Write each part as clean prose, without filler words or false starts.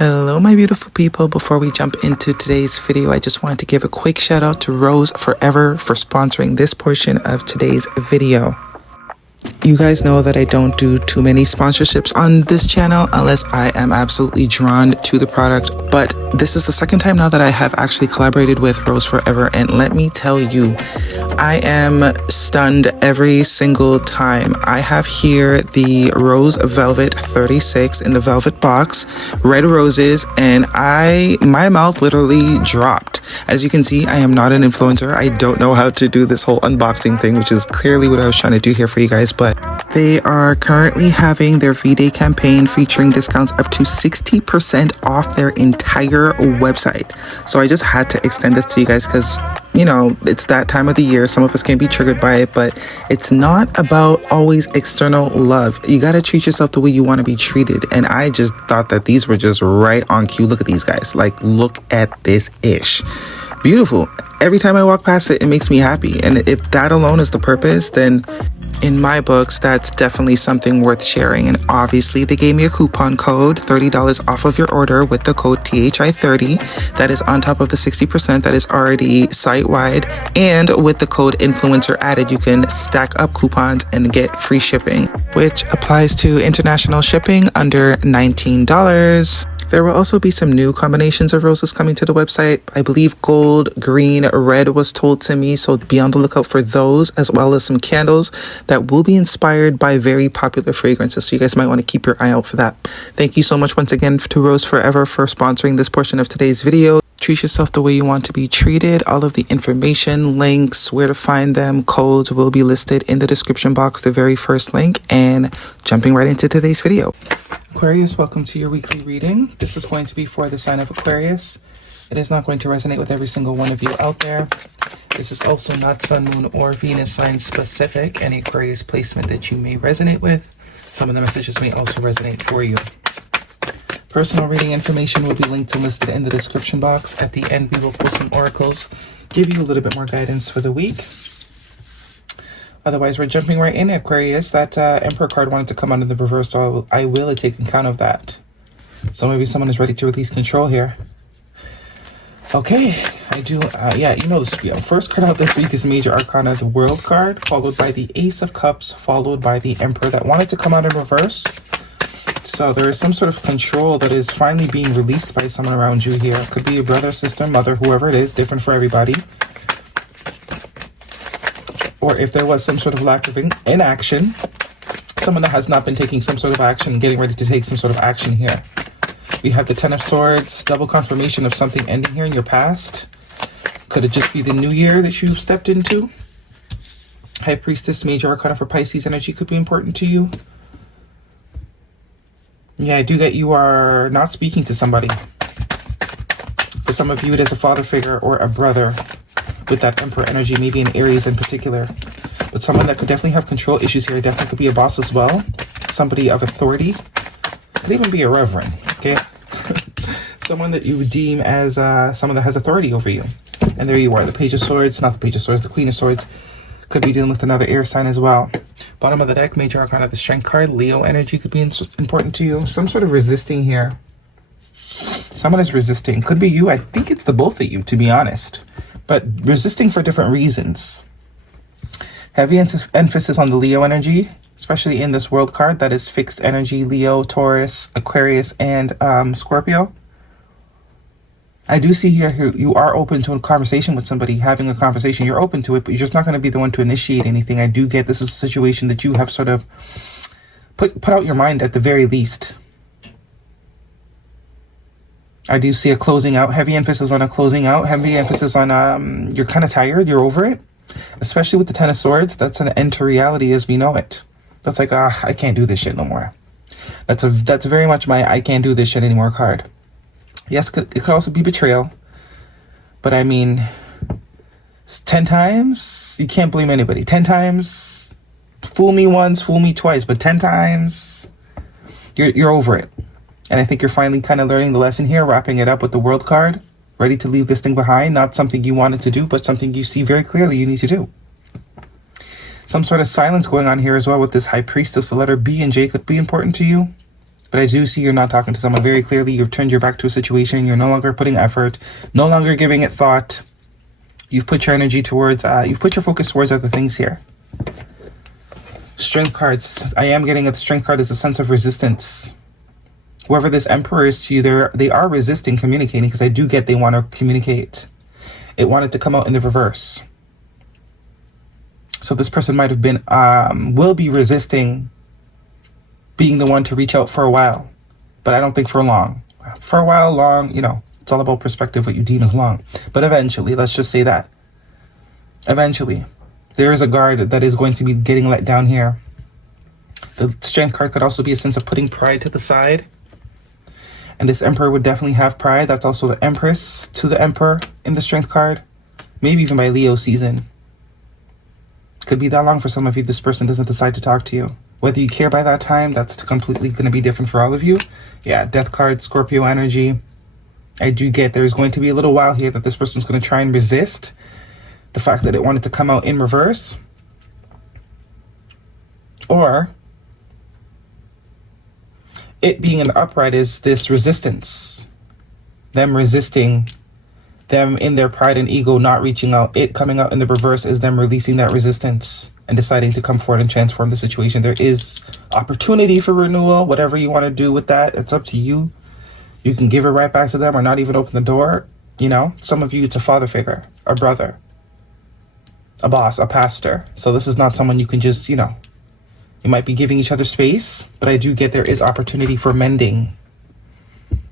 Hello my beautiful people. Before we jump into today's video, I just wanted to give a quick shout out to Rose Forever for sponsoring this portion of today's video. You guys know that I don't do too many sponsorships on this channel unless I am absolutely drawn to the product, but this is the second time now that I have actually collaborated with Rose Forever, and let me tell you, I am stunned every single time. I have here the Rose Velvet 36 in the velvet box, red roses, and my mouth literally dropped. As you can see, I am not an influencer. I don't know how to do this whole unboxing thing, which is clearly what I was trying to do here for you guys, but they are currently having their V-Day campaign featuring discounts up to 60% off their entire website. So I just had to extend this to you guys because, you know, it's that time of the year. Some of us can be triggered by it, but it's not about always external love. You got to treat yourself the way you want to be treated. And I just thought that these were just right on cue. Look at these guys. Like, look at this ish. Beautiful. Every time I walk past it, it makes me happy. And if that alone is the purpose, then in my books, that's definitely something worth sharing. And obviously, they gave me a coupon code, $30 off of your order with the code THI30. That is on top of the 60% that is already site-wide. And with the code influencer added, you can stack up coupons and get free shipping, which applies to international shipping under $19. There will also be some new combinations of roses coming to the website. I believe gold, green, red was told to me, so be on the lookout for those, as well as some candles that will be inspired by very popular fragrances. So you guys might want to keep your eye out for that. Thank you so much once again to Rose Forever for sponsoring this portion of today's video. Treat yourself the way you want to be treated. All of the information, links, where to find them, codes will be listed in the description box, the very first link. And jumping right into today's video. Aquarius, welcome to your weekly reading. This is going to be for the sign of Aquarius. It is not going to resonate with every single one of you out there. This is also not Sun, Moon, or Venus sign specific. Any Aquarius placement that you may resonate with, some of the messages may also resonate for you. Personal reading information will be linked and listed in the description box. At the end, we will pull some oracles, give you a little bit more guidance for the week. Otherwise, we're jumping right in, Aquarius. That Emperor card wanted to come out in the reverse, so I will take account of that. So maybe someone is ready to release control here. Okay, I do, yeah, you know the spiel. First card out this week is Major Arcana, the World card, followed by the Ace of Cups, followed by the Emperor that wanted to come out in reverse. So there is some sort of control that is finally being released by someone around you here. Could be a brother, sister, mother, whoever it is, different for everybody. Or if there was some sort of lack of inaction, someone that has not been taking some sort of action, getting ready to take some sort of action here. We have the Ten of Swords, double confirmation of something ending here in your past. Could it just be the new year that you've stepped into? High Priestess, Major Arcana for Pisces energy could be important to you. Yeah, I do get you are not speaking to somebody. For some of you, it is a father figure or a brother with that Emperor energy, maybe in Aries in particular. But someone that could definitely have control issues here, definitely could be a boss as well. Somebody of authority. Could even be a reverend, okay? Someone that you would deem as someone that has authority over you. And there you are, the Page of Swords, not the Page of Swords, the Queen of Swords. Could be dealing with another air sign as well. Bottom of the deck, Major Arcana, the Strength card. Leo energy could be important to you. Some sort of resisting here. Someone is resisting. Could be you. I think it's the both of you, to be honest. But resisting for different reasons. Heavy emphasis on the Leo energy, especially in this World card. That is fixed energy, Leo, Taurus, Aquarius, and Scorpio. I do see here you are open to a conversation with somebody, having a conversation. You're open to it, but you're just not going to be the one to initiate anything. I do get this is a situation that you have sort of put out your mind at the very least. I do see a closing out, heavy emphasis on a closing out, heavy emphasis on you're kind of tired, you're over it. Especially with the Ten of Swords, that's an end to reality as we know it. That's like, I can't do this shit no more. That's very much my I can't do this shit anymore card. Yes, it could also be betrayal. But I mean, 10 times, you can't blame anybody. 10 times, fool me once, fool me twice. But 10 times, you're over it. And I think you're finally kind of learning the lesson here, wrapping it up with the World card. Ready to leave this thing behind. Not something you wanted to do, but something you see very clearly you need to do. Some sort of silence going on here as well with this High Priestess. The letter B and J could be important to you. But I do see you're not talking to someone very clearly. You've turned your back to a situation. You're no longer putting effort, no longer giving it thought. You've put your energy towards, you've put your focus towards other things here. Strength cards. I am getting that the strength card is a sense of resistance. Whoever this Emperor is to you, they are resisting communicating, because I do get they want to communicate. It wanted to come out in the reverse. So this person might have been, will be resisting being the one to reach out for a while. But I don't think for long. For a while, long, you know, it's all about perspective, what you deem as long. But eventually, let's just say that. Eventually, there is a guard that is going to be getting let down here. The Strength card could also be a sense of putting pride to the side. And this Emperor would definitely have pride. That's also the Empress to the Emperor in the Strength card. Maybe even by Leo season. Could be that long for some of you. This person doesn't decide to talk to you. Whether you care by that time, that's completely going to be different for all of you. Yeah, Death card, Scorpio energy. I do get there's going to be a little while here that this person's going to try and resist the fact that it wanted to come out in reverse. Or it being in the upright is this resistance. Them resisting, them in their pride and ego not reaching out. It coming out in the reverse is them releasing that resistance and deciding to come forward and transform the situation. There is opportunity for renewal. Whatever you want to do with that, it's up to you. You can give it right back to them or not even open the door. You know, some of you, it's a father figure, a brother, a boss, a pastor. So this is not someone you can just, you know, you might be giving each other space, but I do get there is opportunity for mending,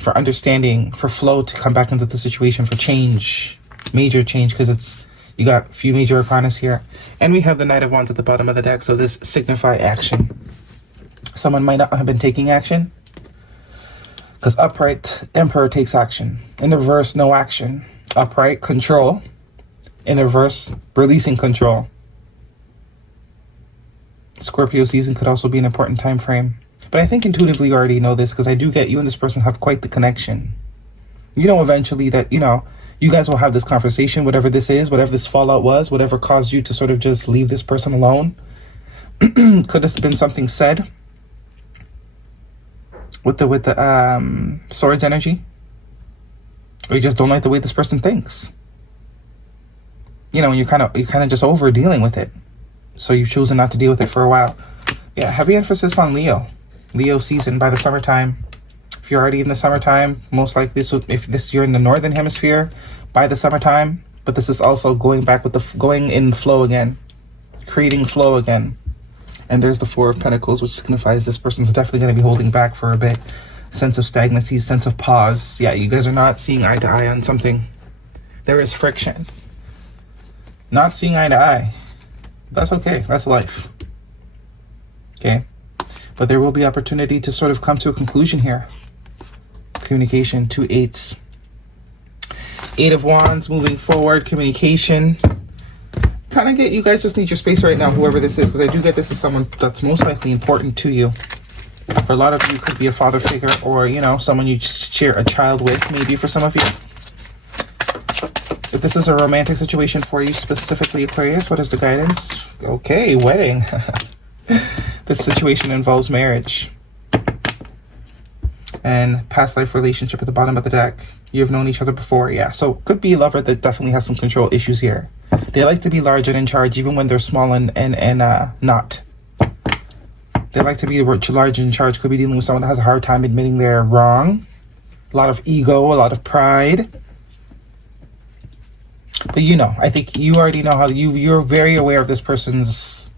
for understanding, for flow to come back into the situation, for change, major change, because it's, you got a few major arcanas here. And we have the Knight of Wands at the bottom of the deck, so this signify action. Someone might not have been taking action, because upright, Emperor takes action. In the reverse, no action. Upright, control. In the reverse, releasing control. Scorpio season could also be an important time frame. But I think intuitively you already know this, because I do get you and this person have quite the connection. You know eventually that, you know, you guys will have this conversation, whatever this is, whatever this fallout was, whatever caused you to sort of just leave this person alone. Could have been something said with the swords energy. Or you just don't like the way this person thinks. You know, you're kind of just over dealing with it. So you've chosen not to deal with it for a while. Yeah, heavy emphasis on Leo. Leo season by the summertime. If you're already in the summertime, most likely if you're in the northern hemisphere, by the summertime. But this is also going back with going in the flow again, creating flow again. And there's the Four of Pentacles, which signifies this person's definitely going to be holding back for a bit. Sense of stagnancy, sense of pause. Yeah, you guys are not seeing eye to eye on something. There is friction. Not seeing eye to eye. That's okay. That's life. Okay. But there will be opportunity to sort of come to a conclusion here. Communication, 2 8s. 8 of Wands, moving forward, communication. Kind of get, you guys just need your space right now, whoever this is, because I do get this is someone that's most likely important to you. For a lot of you, could be a father figure or, you know, someone you share a child with, maybe for some of you. If this is a romantic situation for you, specifically Aquarius, what is the guidance? Okay, wedding. This situation involves marriage. And past life relationship at the bottom of the deck. You've known each other before, yeah. So could be a lover that definitely has some control issues here. They like to be large and in charge, even when they're small and not. They like to be large and in charge. Could be dealing with someone that has a hard time admitting they're wrong. A lot of ego, a lot of pride. But you know, I think you already know how you're very aware of this person's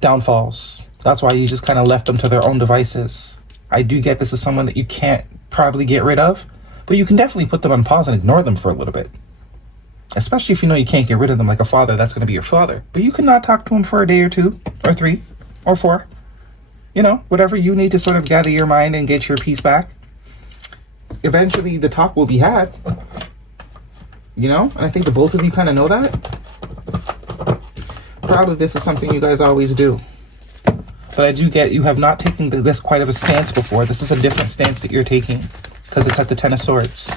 downfalls. That's why you just kind of left them to their own devices. I do get this is someone that you can't probably get rid of, but you can definitely put them on pause and ignore them for a little bit. Especially if you know you can't get rid of them like a father, that's going to be your father. But you can not talk to him for a day or 2 or 3 or 4. You know, whatever you need to sort of gather your mind and get your peace back. Eventually the talk will be had. You know, and I think the both of you kind of know that. Probably this is something you guys always do. But I do get you have not taken this quite of a stance before. This is a different stance that you're taking because it's at the 10 of Swords.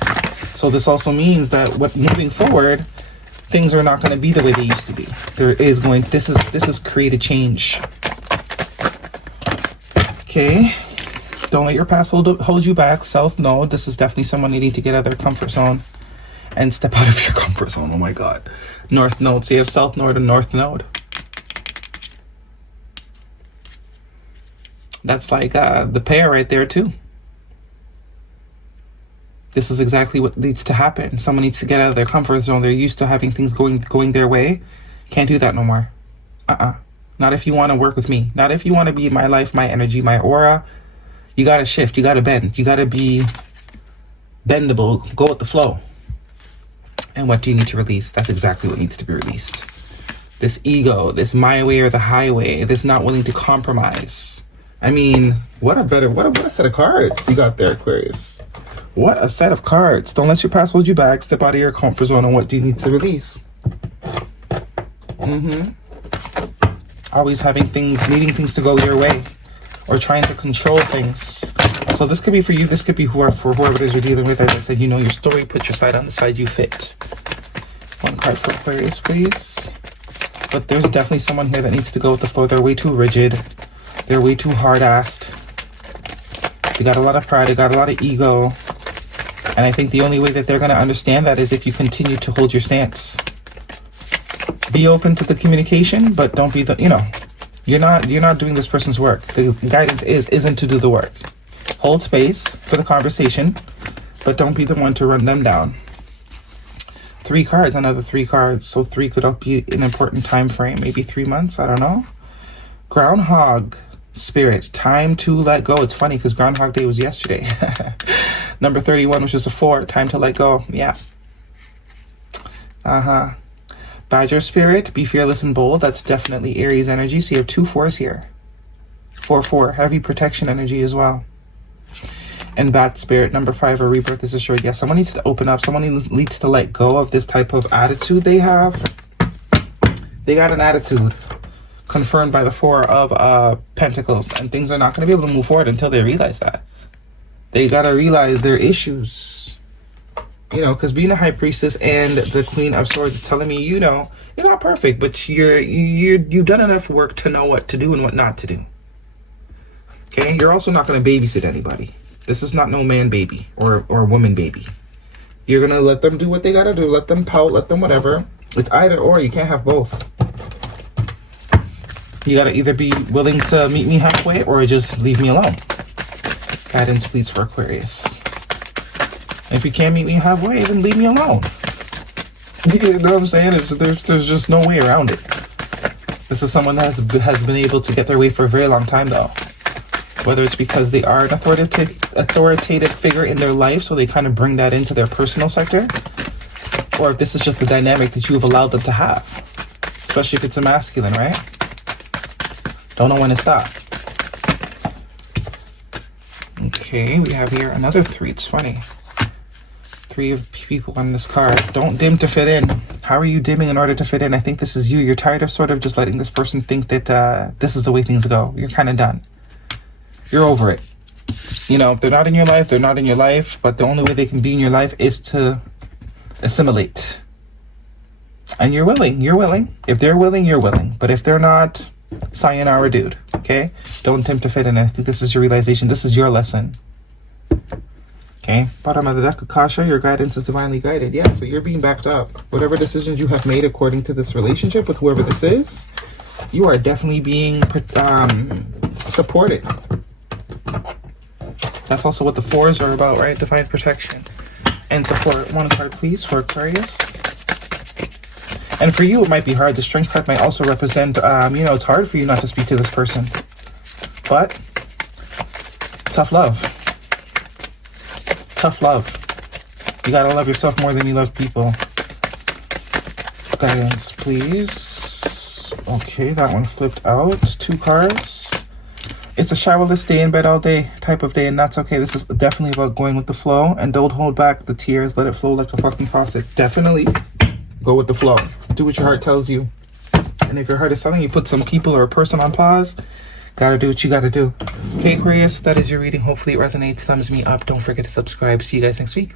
So this also means that moving forward, things are not going to be the way they used to be. This is created change. Okay. Don't let your past hold you back. South Node. This is definitely someone needing to get out of their comfort zone and step out of your comfort zone. Oh my God. North Node. So you have South Node and North Node. That's like the pair right there too. This is exactly what needs to happen. Someone needs to get out of their comfort zone. They're used to having things going their way. Can't do that no more. Not if you want to work with me. Not if you want to be my life, my energy, my aura. You got to shift. You got to bend. You got to be bendable. Go with the flow. And what do you need to release? That's exactly what needs to be released. This ego, this my way or the highway, this not willing to compromise. I mean, what a set of cards you got there, Aquarius. What a set of cards. Don't let your past hold you back. Step out of your comfort zone. And what do you need to release? Always needing things to go your way, or trying to control things. So this could be for you. This could be for whoever it is you're dealing with. As I said, you know your story. Put your side on the side you fit. One card for Aquarius, please. But there's definitely someone here that needs to go with the flow. They're way too rigid. They're way too hard-assed. They got a lot of pride. They got a lot of ego. And I think the only way that they're going to understand that is if you continue to hold your stance. Be open to the communication, but don't be the, you're not doing this person's work. The guidance isn't to do the work. Hold space for the conversation, but don't be the one to run them down. 3 cards, another 3 cards. So 3 could be an important time frame, maybe 3 months, I don't know. Groundhog spirit, time to let go. It's funny because Groundhog Day was yesterday. Number 31, which is a 4, time to let go. Yeah. Badger spirit, be fearless and bold. That's definitely Aries energy. So you have 2 4s here. 4-4, heavy protection energy as well. And Bat spirit, number 5, a rebirth is assured. Yeah, someone needs to open up. Someone needs to let go of this type of attitude they have. They got an attitude confirmed by the 4 of Pentacles, and things are not going to be able to move forward until they realize that. They got to realize their issues. Because being a High Priestess and the Queen of Swords is telling me, you're not perfect, but you've done enough work to know what to do and what not to do. Okay? You're also not going to babysit anybody. This is not no man baby or woman baby. You're going to let them do what they got to do. Let them pout, let them whatever. It's either or. You can't have both. You got to either be willing to meet me halfway or just leave me alone. Guidance, please, for Aquarius. If you can't meet me halfway, then leave me alone. You know what I'm saying? There's just no way around it. This is someone that has been able to get their way for a very long time, though. Whether it's because they are an authoritative figure in their life, so they kind of bring that into their personal sector, or if this is just the dynamic that you have allowed them to have. Especially if it's a masculine, right? Don't know when to stop. Okay, we have here another 3. It's funny. 3 of people on this card. Don't dim to fit in. How are you dimming in order to fit in? I think this is you. You're tired of sort of just letting this person think that this is the way things go. You're kind of done. You're over it. If they're not in your life, they're not in your life. But the only way they can be in your life is to assimilate. And you're willing. You're willing. If they're willing, you're willing. But if they're not, sayonara, dude. Okay? Don't attempt to fit in. I think this is your realization. This is your lesson. Okay? Bottom of the deck, Akasha, your guidance is divinely guided. Yeah, so you're being backed up. Whatever decisions you have made according to this relationship with whoever this is, you are definitely being supported. That's also what the 4s are about, right? Divine protection and support. 1 card, please, for Aquarius. And for you, it might be hard. The Strength card might also represent, it's hard for you not to speak to this person. But, tough love. Tough love. You gotta love yourself more than you love people. Guidance, please. Okay, that one flipped out. 2 cards. It's a showerless, stay in bed all day type of day, and that's okay. This is definitely about going with the flow, and don't hold back the tears. Let it flow like a fucking faucet. Definitely go with the flow. Do what your heart tells you. And if your heart is telling you, put some people or a person on pause. Gotta do what you gotta do. Okay, Aquarius, that is your reading. Hopefully it resonates. Thumbs me up. Don't forget to subscribe. See you guys next week.